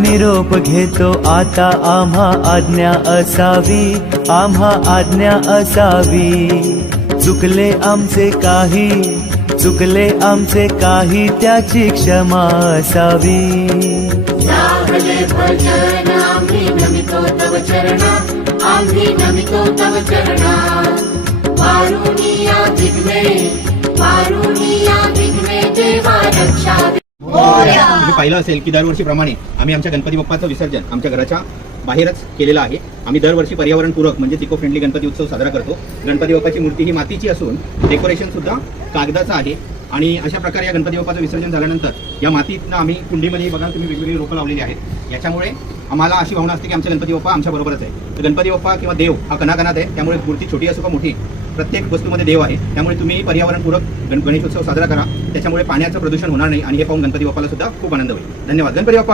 निरोप घेतो आता, आम्हा आज्ञा असावी, आम्हा आज्ञा असावी. चुकले आमचे काही, त्याची क्षमा असावी. लागले भजन आम्ही नमितो तव चरणा, आम्ही नमितो तव चरणा. वारुणिया विघ्ने देवा रक्षा. तुम्ही पाहिलं असेल की दरवर्षीप्रमाणे आम्ही आमच्या गणपती बाप्पाचं विसर्जन आमच्या घराच्या बाहेरच केलेलं आहे. आम्ही दरवर्षी पर्यावरणपूरक म्हणजे इको फ्रेंडली गणपती उत्सव साजरा करतो. गणपती बाप्पाची मूर्ती ही मातीची असून डेकोरेशन सुद्धा कागदाचं आहे. आणि अशा प्रकारे या गणपती बाप्पाचं विसर्जन झाल्यानंतर या मातीतनं आम्ही कुंडीमध्ये बघा तुम्ही वेगवेगळी रोपं लावलेली आहेत. याच्यामुळे आम्हाला अशी भावना असते की आमचा गणपती बाप्पा आमच्या बरोबरच आहे. तर गणपती बाप्पा किंवा देव हा कणाकणात आहे, त्यामुळे मूर्ती छोटी असो का मोठी प्रत्येक वस्तूमध्ये देव आहे. त्यामुळे तुम्ही पर्यावरणपूरक गणेशोत्सव साजरा करा, त्याच्यामुळे पाण्याचं प्रदूषण होणार नाही आणि हे पाहून गणपती बाप्पाला सुद्धा खूप आनंद होईल. धन्यवाद. गणपती बाप्पा.